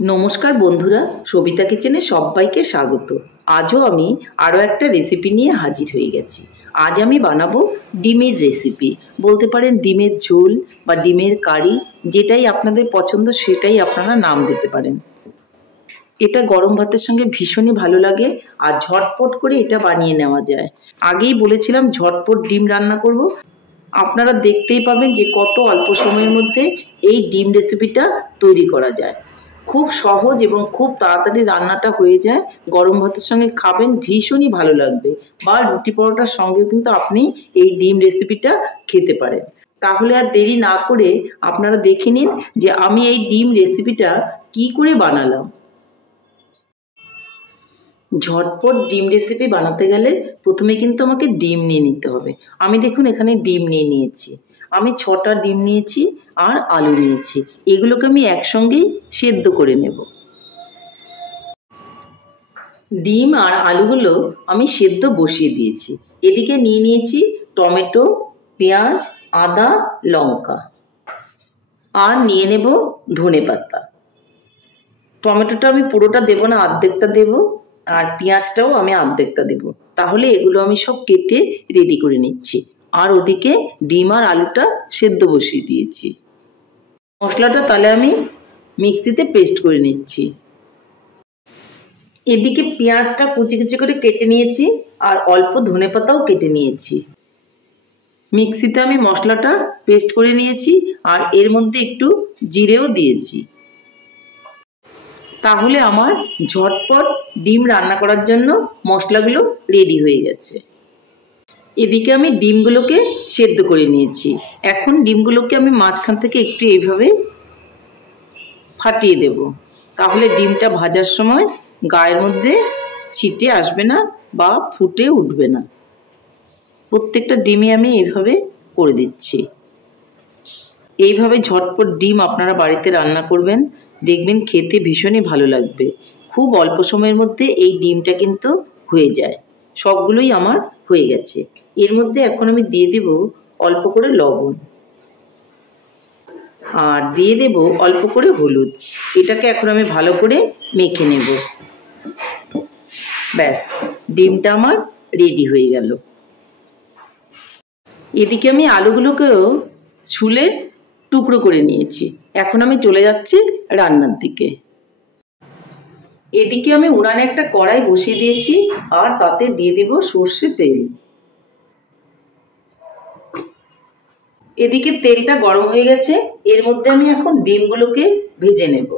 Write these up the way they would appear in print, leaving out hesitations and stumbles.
নমস্কার বন্ধুরা, সবিতা কিচেনে সবাইকে স্বাগত। আজও আমি আরও একটা রেসিপি নিয়ে হাজির হয়ে গেছি। আজ আমি বানাবো ডিমের রেসিপি, বলতে পারেন ডিমের ঝোল বা ডিমের কারি, যেটাই আপনাদের পছন্দ সেটাই আপনারা নাম দিতে পারেন। এটা গরম ভাতের সঙ্গে ভীষণই ভালো লাগে আর ঝটপট করে এটা বানিয়ে নেওয়া যায়। আগেই বলেছিলাম ঝটপট ডিম রান্না করব। আপনারা দেখতেই পাবেন যে কত অল্প সময়ের মধ্যে এই ডিম রেসিপিটা তৈরি করা যায়। খুব সহজ এবং খুব তাড়াতাড়ি রান্নাটা হয়ে যায়। গরম ভাতের সঙ্গে খাবেন, ভীষণই ভালো লাগবে, বা রুটি পরোটার সঙ্গেও কিন্তু আপনি এই ডিম রেসিপিটা খেতে পারেন। তাহলে আর দেরি না করে আপনারা দেখে নিন যে আমি এই ডিম রেসিপিটা কি করে বানালাম। ঝটপট ডিম রেসিপি বানাতে গেলে প্রথমে কিন্তু আমাকে ডিম নিয়ে নিতে হবে। আমি দেখুন এখানে ডিম নিয়ে নিয়েছি। আমি 6টা ডিম নিয়েছি আর আলু নিয়েছি। এগুলোকে আমি একসঙ্গেই সেদ্ধ করে নেব। ডিম আর আলুগুলো আমি সেদ্ধ বসিয়ে দিয়েছি। এদিকে নিয়ে নিয়েছি টমেটো, পেঁয়াজ, আদা, লঙ্কা, আর নিয়ে নেব ধনেপাতা। টমেটোটা আমি পুরোটা দেবো না, অর্ধেকটা দেবো, আর পেঁয়াজটাও আমি অর্ধেকটা দেবো। তাহলে এগুলো আমি সব কেটে রেডি করে নিচ্ছি। আর ওদিকে ডিম আর আলুটা সেদ্ধ বসিয়ে দিয়েছি। মশলাটা তাহলে আমি মিক্সিতে পেস্ট করে নিচ্ছি। এদিকে পেঁয়াজটা কুচি কুচি করে কেটে নিয়েছি আর অল্প ধনেপাতাও কেটে নিয়েছি। মিক্সিতে আমি মশলাটা পেস্ট করে নিয়েছি আর এর মধ্যে একটু জিরেও দিয়েছি। তাহলে আমার ঝটপট ডিম রান্না করার জন্য মশলাগুলো রেডি হয়ে গেছে। এদিকে আমি ডিমগুলোকে সেদ্ধ করে নিয়েছি। এখন ডিমগুলোকে আমি মাঝখান থেকে একটু এইভাবে ফাটিয়ে দেব। তাহলে ডিমটা ভাজার সময় গায়ের মধ্যে ছিটে আসবে না বা ফুটে উঠবে না। প্রত্যেকটা ডিমে আমি এইভাবে করে দিচ্ছি। এইভাবে ঝটপট ডিম আপনারা বাড়িতে রান্না করবেন, দেখবেন খেতে ভীষণই ভালো লাগবে। খুব অল্প সময়ের মধ্যে এই ডিমটা কিন্তু হয়ে যায়। সবগুলোই আমার হয়ে গেছে। এর মধ্যে এখন আমি দিয়ে দেব অল্প করে লবণ আর দিয়ে দেব অল্প করে হলুদ। এটাকে এখন আমি ভালো করে মেখে নেব। ব্যাস, ডিমটা আমার রেডি হয়ে গেল। এদিকে আমি আলুগুলোকেও ছুলে টুকরো করে নিয়েছি। এখন আমি চলে যাচ্ছি রান্নার দিকে। এদিকে আমি উনানে একটা কড়াই বসিয়ে দিয়েছি আর তাতে দিয়ে দেব সর্ষে তেল। এদিকে তেলটা গরম হয়ে গেছে। এর মধ্যে আমি এখন ডিমগুলোকে ভেজে নেব।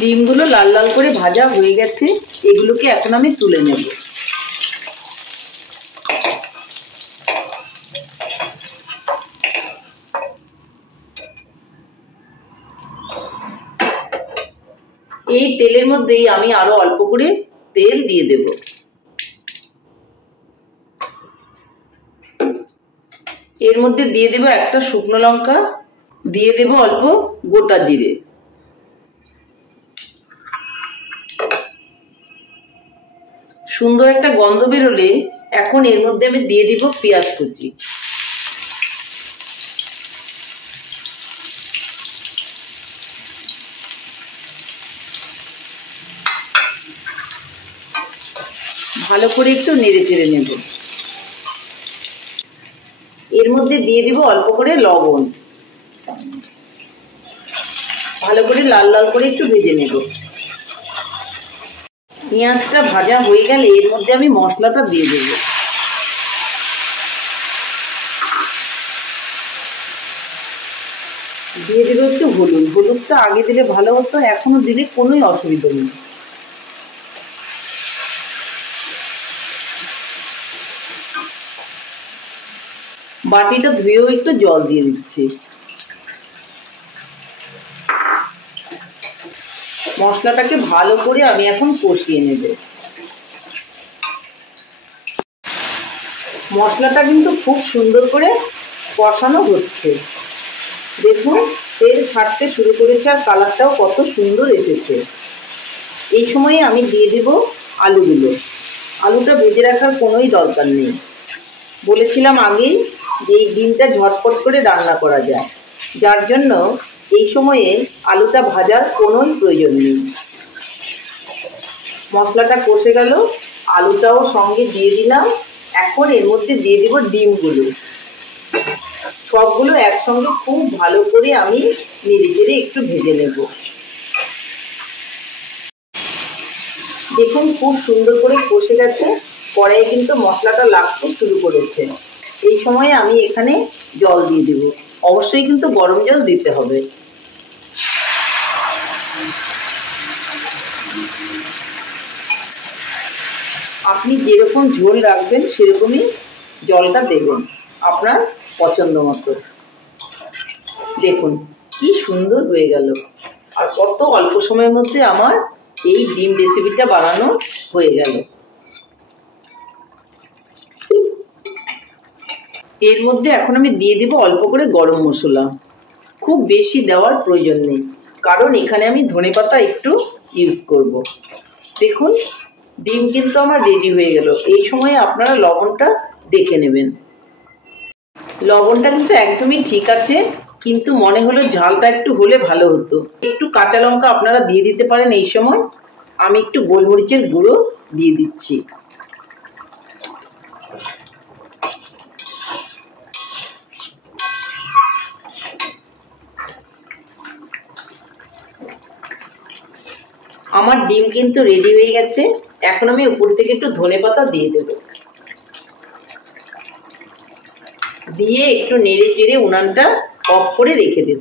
ডিমগুলো লাল লাল করে ভাজা হয়ে গেছে। এগুলোকে এখন আমি তুলে নেব। এই তেলের মধ্যেই আমি আরো অল্প করে তেল দিয়ে দেব। এর মধ্যে দিয়ে দেব একটা শুকনো লঙ্কা, দিয়ে দেব অল্প গোটা জিরে। সুন্দর একটা গন্ধ বেরোলে এখন এর মধ্যে আমি দিয়ে দিব পেঁয়াজ কুচি। ভালো করে একটু নেড়ে চেড়ে নেব। এর মধ্যে দিয়ে দিব অল্প করে লবণ। ভালো করে লাল লাল করে একটু ভেজে নেব। পেঁয়াজটা ভাজা হয়ে গেলে এর মধ্যে আমি মশলাটা দিয়ে দেব। দিয়ে দেবো একটু হলুদ। হলুদটা আগে দিলে ভালো হতো, এখনো দিলে কোনোই অসুবিধা নেই। বাটিটা ধুয়েও একটু জল দিয়ে দিচ্ছি। মশলাটাকে ভালো করে আমি এখন কষিয়ে নেব। মশলাটা কিন্তু খুব সুন্দর করে কষানো হচ্ছে। দেখুন তেল ছাড়তে শুরু করেছে আর কালারটাও কত সুন্দর এসেছে। এই সময়ে আমি দিয়ে দেব আলুগুলো। আলুটা ভেজে রাখার কোনোই দরকার নেই। বলেছিলাম আগেই যে এই ডিমটা ঝটপট করে রান্না করা যায়, যার জন্য এই সময়ে আলুটা ভাজার কোনোই প্রয়োজন নেই। মশলাটা কষে গেল, আলুটাও সঙ্গে দিয়ে দিলাম। এখন এর মধ্যে দিয়ে দেব ডিমগুলো। সবগুলো একসঙ্গে খুব ভালো করে আমি নেড়ে চেড়ে একটু ভেজে নেব। দেখুন খুব সুন্দর করে কষে গেছে, কড়াইয়ে কিন্তু মশলাটা লাগতে শুরু করেছে। এই সময়ে আমি এখানে জল দিয়ে দেব। অবশ্যই কিন্তু গরম জল দিতে হবে। আপনি যেরকম ঝোল রাখবেন সেরকমই জলটা দেবেন আপনার পছন্দ মতো। দেখুন কি সুন্দর হয়ে গেল, আর কত অল্প সময়ের মধ্যে আমার এই ডিম রেসিপিটা বানানো হয়ে গেল। এর মধ্যে এখন আমি দিয়ে দেব অল্প করে গরম মশলা। খুব বেশি দেওয়ার প্রয়োজন নেই, কারণ এখানে আমি ধনেপাতা একটু ইউজ করব। দেখুন ডিম কিন্তু আমার রেডি হয়ে গেল। এই সময়ে আপনারা লবণটা দেখে নেবেন। লবণটা কিন্তু একদমই ঠিক আছে, কিন্তু মনে হলো ঝালটা একটু হলে ভালো হতো। একটু কাঁচা লঙ্কা আপনারা দিয়ে দিতে পারেন। এই সময় আমি একটু গোলমরিচের গুঁড়ো দিয়ে দিচ্ছি। আমার ডিম কিন্তু রেডি হয়ে গেছে। এখন আমি উপর থেকে একটু ধনেপাতা দিয়ে দেব, দিয়ে একটু নেড়ে চেড়ে উনানটা অফ করে রেখে দেব।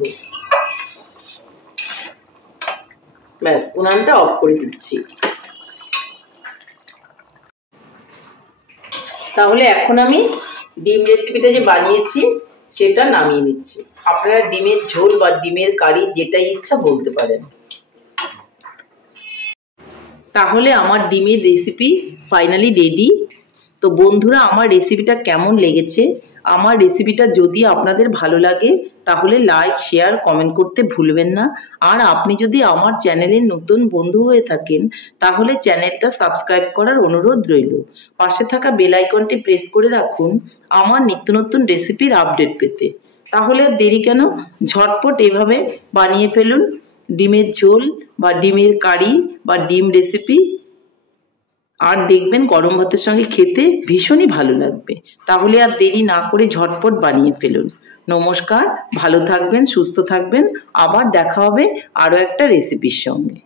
ব্যাস, উনানটা অফ করে দিচ্ছি। তাহলে এখন আমি ডিম রেসিপিটা যে বানিয়েছি সেটা নামিয়ে নিচ্ছি। আপনারা ডিমের ঝোল বা ডিমের কারি যেটাই ইচ্ছা বলতে পারেন। তাহলে আমার ডিমের রেসিপি ফাইনালি রেডি। তো বন্ধুরা, আমার রেসিপিটা কেমন লেগেছে? আমার রেসিপিটা যদি আপনাদের ভালো লাগে তাহলে লাইক, শেয়ার, কমেন্ট করতে ভুলবেন না। আর আপনি যদি আমার চ্যানেলের নতুন বন্ধু হয়ে থাকেন তাহলে চ্যানেলটা সাবস্ক্রাইব করার অনুরোধ রইল। পাশে থাকা বেল আইকনটি প্রেস করে রাখুন আমার নিত্য নতুন রেসিপির আপডেট পেতে। তাহলে আর দেরি কেন, ঝটপট এভাবে বানিয়ে ফেলুন ডিমের ঝোল বা ডিমের কারি বা ডিম রেসিপি। আর দেখবেন গরম ভাতের সঙ্গে খেতে ভীষণই ভালো লাগবে। তাহলে আর দেরি না করে ঝটপট বানিয়ে ফেলুন। নমস্কার, ভালো থাকবেন, সুস্থ থাকবেন। আবার দেখা হবে আরও একটা রেসিপির সঙ্গে।